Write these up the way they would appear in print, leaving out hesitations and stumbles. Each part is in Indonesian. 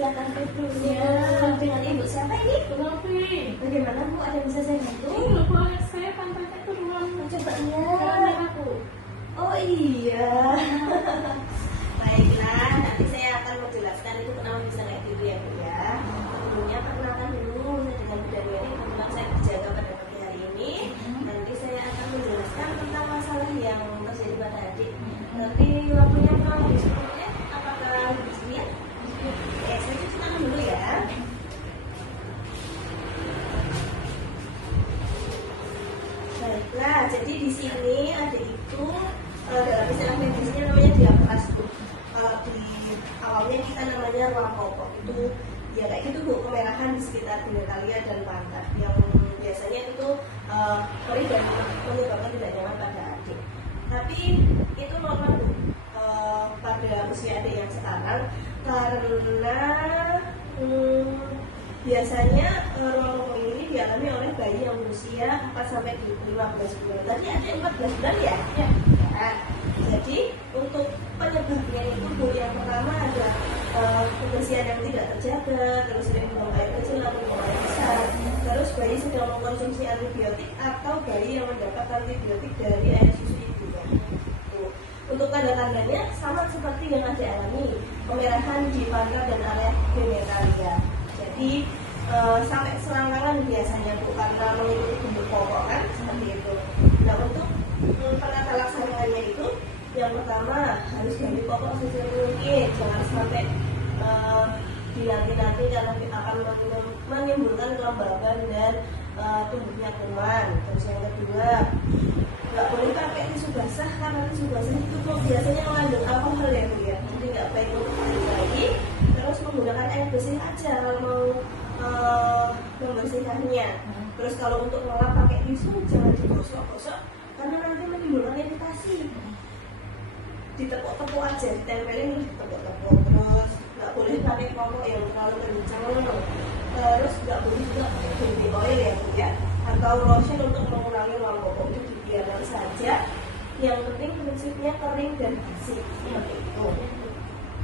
silakan duduk ya. Dengan ibu siapa ini? Novi. Bagaimana Bu? Ada yang bisa saya bantu? Ini loh keluarga saya pantatnya turunan. Coba ya. Karena aku. Oh iya. Baiklah, nanti saya akan menjelaskan itu kenapa bisa kayak gitu ya Bu ya. Sebelumnya perkenalkan dulu dengan Bu Danieli, kebetulan saya berjaga pada pagi hari ini. Nanti saya akan menjelaskan tentang masalah yang terjadi pada adik. Nanti waktunya kurang lebih 10 menit. Apakah bersedia? Oke, saya cuci tangan dulu ya. Baiklah, jadi di sini adik itu dalam istilah medisnya namanya diapras Bu. Kalau di awalnya kita namanya ruang popok itu ya kayak gitu Bu, kemerahan di sekitar genitalia dan pantat yang biasanya itu perih dan menyebabkan tidak nyaman pada adik. Tapi itu normal Bu pada usia adik yang sekarang karena biasanya ruang popok ini dialami oleh bayi yang berusia 4-15 bulan. Tadi ada 14 bulan ya? Ya. Nah, jadi untuk penyebabnya itu Bu, yang pertama ada kebersihan yang tidak terjaga, terus sering buang air kecil atau buang air besar, terus bayi sedang mengkonsumsi antibiotik atau bayi yang mendapat antibiotik dari air susu ibunya. Untuk tanda-tandanya sama seperti yang ada alami, kemerahan di pantat dan area genitalia. Jadi sampai selangkangan biasanya Bu, karena mengikuti bentuk pokok kan seperti itu. Nah, untuk penata laksanaannya itu yang pertama harus ganti pokok sesering mungkin, jangan sampai dinanti-nanti karena kita akan menimbulkan kelembaban dan tumbuhnya kuman. Terus yang kedua, nggak boleh pakai tisu basah karena tisu basah itu tuh biasanya mengandung alkohol ya Bu ya, jadi nggak baik untuk adik bayi. Terus menggunakan air bersih aja kalau mau membersihkannya. Terus kalau untuk ngelap pakai tisu jangan digosok-gosok karena nanti menimbulkan iritasi. Ditepuk-tepuk aja, ditempelin ditepuk-tepuk. Terus nggak boleh pakai popok yang terlalu kencang. Terus nggak boleh juga pakai baby oil ya Bu ya, atau lotion untuk mengurangi ruang popok, itu dibiarkan saja. Yang penting prinsipnya kering dan bersih seperti itu.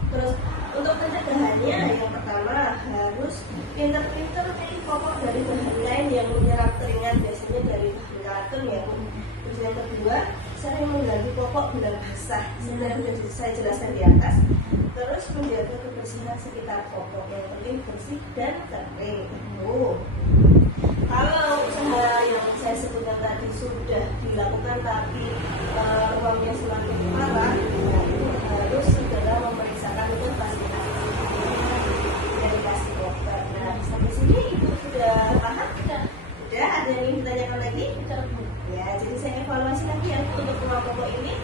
Terus untuk pencegahannya yang pertama harus pinter-pinter pilih popok dari bahan lain yang menyerap keringat, biasanya dari bahan katun ya Bu. Terus yang kedua, sering mengganti popok bila basah seperti yang sudah saya jelaskan di atas. Terus menjaga kebersihan sekitar popok, yang penting bersih dan kering. Kalau usaha yang saya sebutkan tadi sudah dilakukan tapi ruangnya semakin parah, harus segera memeriksakan itu pasti dari kasih dokter. Nah, sampai sini Ibu sudah paham? Sudah. Ada yang ingin ditanyakan lagi? Ya, jadi saya evaluasi lagi ya untuk ruang popok ini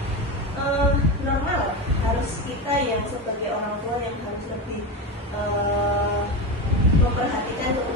normal. Harus kita yang sebagai orang tua yang harus lebih memperhatikan untuk